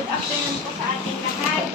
good afternoon po sa ating lahat.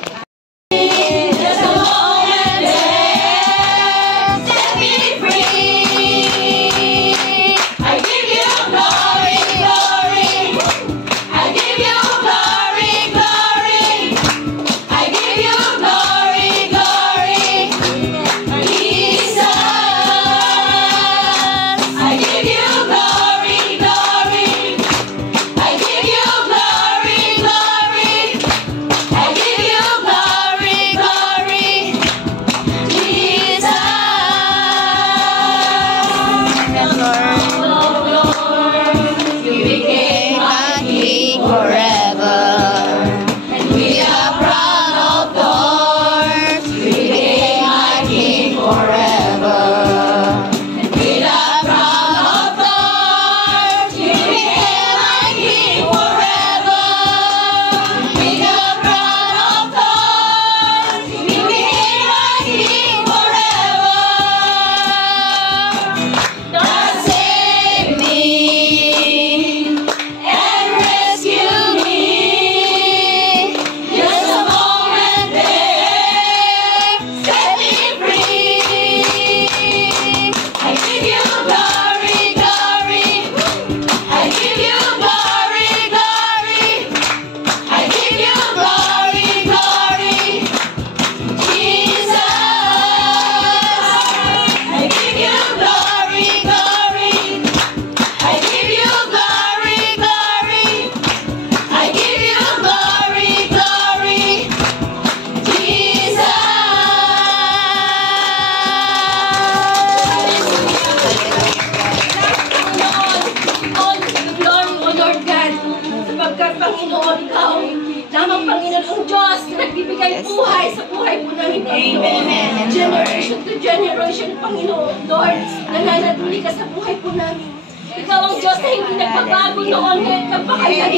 Buhay sa buhay po namin, Panginoon. Generation to generation, Panginoon, Lord, nananatili ka sa buhay po namin. Ikaw ang Diyos na hindi nagbabago noon ngayon kang pakailangan.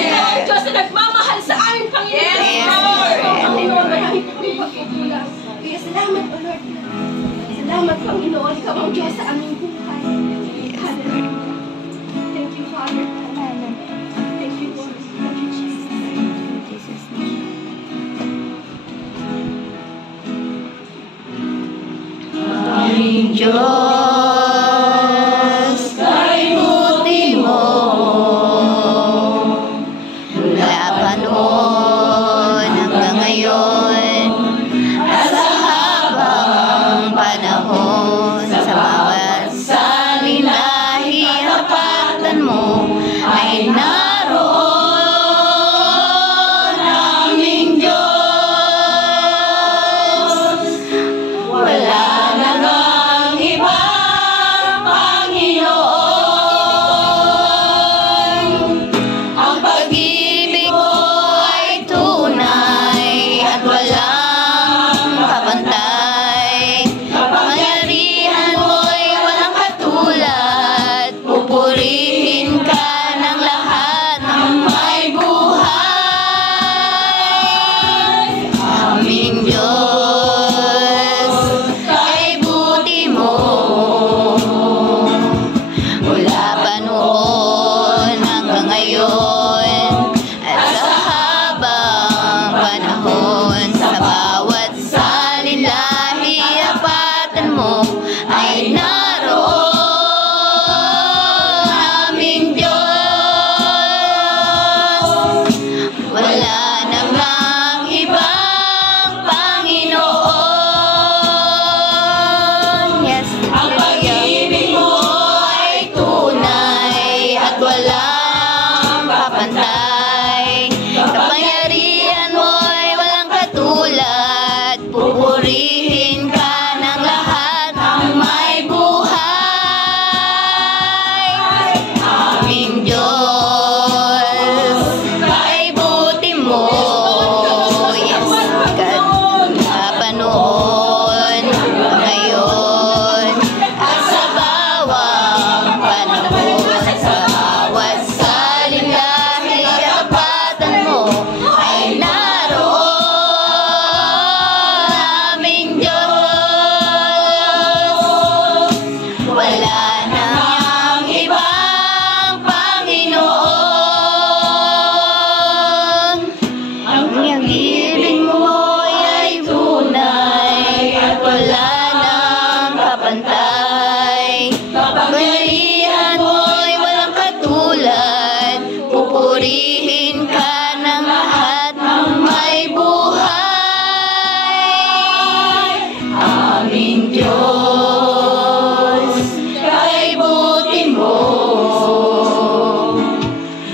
Ikaw ang Diyos na nagmamahal sa amin, Panginoon. Panginoon, marami po kami pagkukulang. Kaya salamat, O Lord. Salamat, Panginoon. Ikaw ang Diyos sa aming buhay. Hallelujah. Thank you, Father. Thank you, Lord. Thank you, Jesus. In Jesus' name. Aming Diyos, kay buti mo, mula pa noon hanggang ngayon, at sa habang panahon, sa bawat salinahi, hapatan mo ay naroon. Aming Diyos, wala walang Purihin ka ng lahat ng may buhay. Aming Diyos, kay buti mo.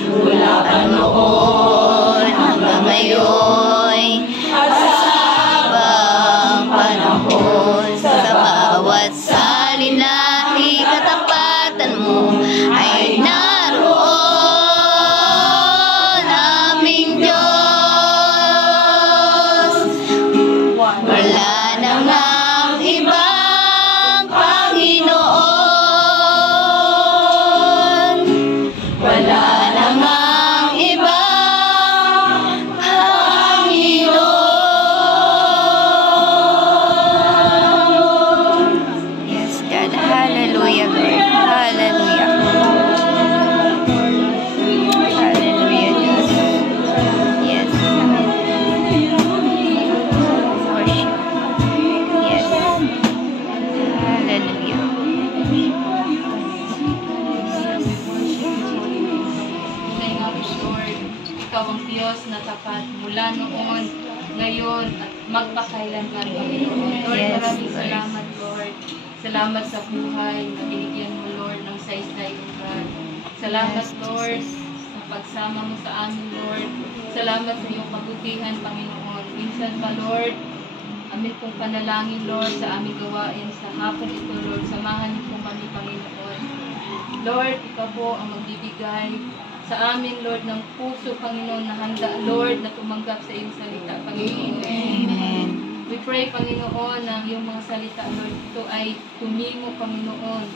Mula pa noon hanggang ngayon, at sa habang panahon, sa bawat salinahi, katapatan mo ay naroon. Aming Diyos, wala nang ang ibang Panginoon. Wala nang ang ibang Panginoon. Yes, God. Hallelujah, Lord. Hallelujah. Hallelujah, Diyos. Yes. Worship. Yes. Hallelujah. Thank you, Lord. Ikaw ang Diyos na tapat mula noon, ngayon, at magpakailanman, Panginoon. Lord, Yes, maraming Lord. salamat, Lord. Salamat sa buhay na binigyan mo, Lord, ng saysay, God. Salamat, Yes, Lord, Jesus. sa pagsama mo sa amin, Lord. Salamat sa iyong kabutihan, Panginoon. Minsan pa, Lord, amin pong panalangin, Lord, sa aming gawain sa hapon ito, Lord. Samahan niyo po kami, Panginoon. Lord, ikaw po ang magbibigay sa amin, Lord, ng puso, Panginoon, na handa, Lord, na tumanggap sa iyong salita, Panginoon. Amen. We pray, Panginoon, na ang iyong mga salita, Lord, ito ay tumimo, Panginoon,